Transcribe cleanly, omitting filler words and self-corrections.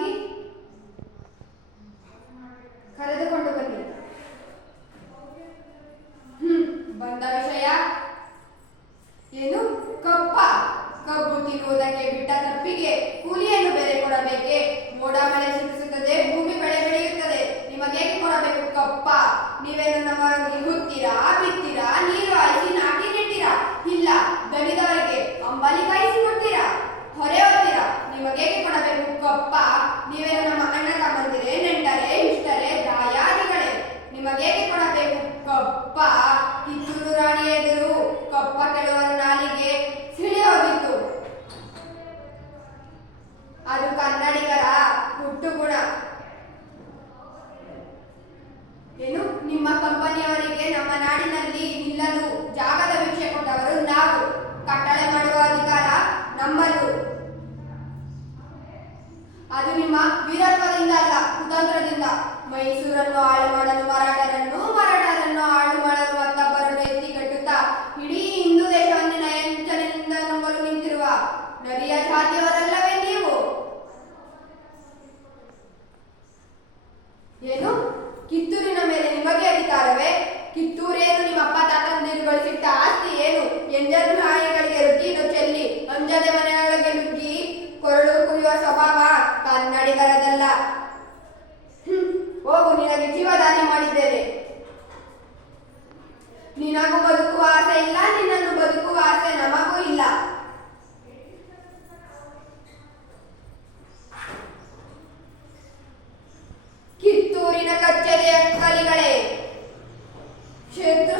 ಹೋಗಿ ಕರೆದುಕೊಂಡು ಬನ್ನಿ. ಬಂದ ವಿಷಯ ಏನು? ಕಬ್ಬು ತಿನ್ನುವುದಕ್ಕೆ ಬಿಟ್ಟ ತಪ್ಪಿಗೆ ಕೂಲಿಯನ್ನು ಬೇರೆ ಕೊಡಬೇಕೆ? ಮೋಡ ಮಳೆ ಸುರಿಸುತ್ತದೆ, ಭೂಮಿ ಬೆಳೆ ಬೆಳೆಯುತ್ತದೆ, ನಿಮಗೇಕೆ ಕೊಡಬೇಕು ಕಪ್ಪ? ನೀವೇನು ನಮ್ಮವರಿಗೆ ಹುತ್ತೀರಾ, ಬಿತ್ತೀರಾ, ನೀರು ಹಾಯಿಸಿ ನಾಟಿ ನೆಟ್ಟಿರಾ? ಇಲ್ಲ, ದಣಿದವರಿಗೆ ಅಂಬಲಿ ಕಾಯಿಸಿ ಕೊಡ್ತೀರಾ, ಹೊರೆ ಹೊತ್ತೀರಾ? ನಿಮಗೇಕೆ ಕೊಡಬೇಕು ಕಪ್ಪ? ನೀವೇನು ನಮ್ಮ ಅಣ್ಣ ತಮ್ಮಂದಿರೇ, ನೆಂಟರೇ, ಇಷ್ಟರೇ, ದಾಯಾದಿಗಳೇ? ನಿಮಗೇಕೆ ಕೊಡಬೇಕು ಕಪ್ಪ? ಕಿತ್ತೂರು ರಾಣಿ ಎದುರು ಕಪ್ಪ ಕೆಡುವರ ನಾಲಿಗೆ ಸಿಳಿ ಹೋಗಿತ್ತು. ಅದು ಕನ್ನಡಿಗರ ಹುಟ್ಟುಗುಣ. ಏನು? ನಿಮ್ಮ ಕಂಪನಿಯವರಿಗೆ ನಮ್ಮ ನಾಡಿನಲ್ಲಿ ನಿಲ್ಲಲು ಜಾಗದ ಭಿಕ್ಷೆ ಕೊಟ್ಟವರು ನಾವು. ಕಟ್ಟಳೆ ಮಾಡುವ ಅಧಿಕಾರ ನಮ್ಮದು. ಅದು ನಿಮ್ಮ ವೀರತ್ವದಿಂದ ಅಲ್ಲ, ಕುತಂತ್ರದಿಂದ. ಮೈಸೂರನ್ನು ಹಾಳು ಮಾಡಲು ಮರಾಠರನ್ನು, ಮರಾಠರನ್ನು ಹಾಳು ಮಾಡಲು ಮತ್ತೊಬ್ಬರನ್ನು ಎತ್ತಿ ಕಟ್ಟುತ್ತಾ ಇಡೀ ಹಿಂದೂ ದೇಶವನ್ನೇ ನಯಂಚನೆಯಿಂದ ನುಂಗಲು ನಿಂತಿರುವ ನರಿಯ ಜಾತಿಯವರಲ್ಲವೇ ನೀವು? ಏನು? ಕಿತ್ತೂರಿನ ಮೇಲೆ ನಿಮಗೆ ಅಧಿಕಾರವೇ? ಕಿತ್ತೂರೇನು ನಿಮ್ಮ ಅಪ್ಪ ತಾತಂದಿರುಗಳಿಸಿಟ್ಟ ಆಸ್ತಿ ಏನು? ಎಂಜಲು ನಾಯಿಗಳಿಗೆ ರುಚಿಯನ್ನು ಚೆಲ್ಲಿ ಅಂಜದೆ ಮನೆಯೊಳಗೆ ನುಗ್ಗಿ ಕೊರಳು ಕುಯ್ಯುವ ಸ್ವಭಾವ ಕನ್ನಡಿಗರದಲ್ಲ. ಹೋಗು, ನಿನಗೆ ಜೀವದಾನ ಮಾಡಿದ್ದೇನೆ. ನಿನಗೂ ಬದುಕುವ ಆಸೆ ಇಲ್ಲ, ನಿನ್ನನ್ನು ಬದುಕುವ ಆಸೆ ನಮಗೂ ಇಲ್ಲ. ಕಿತ್ತೂರಿನ ಕಚ್ಚೆದೆಯ ಕಲಿಗಳೇ, ಶತ್ರು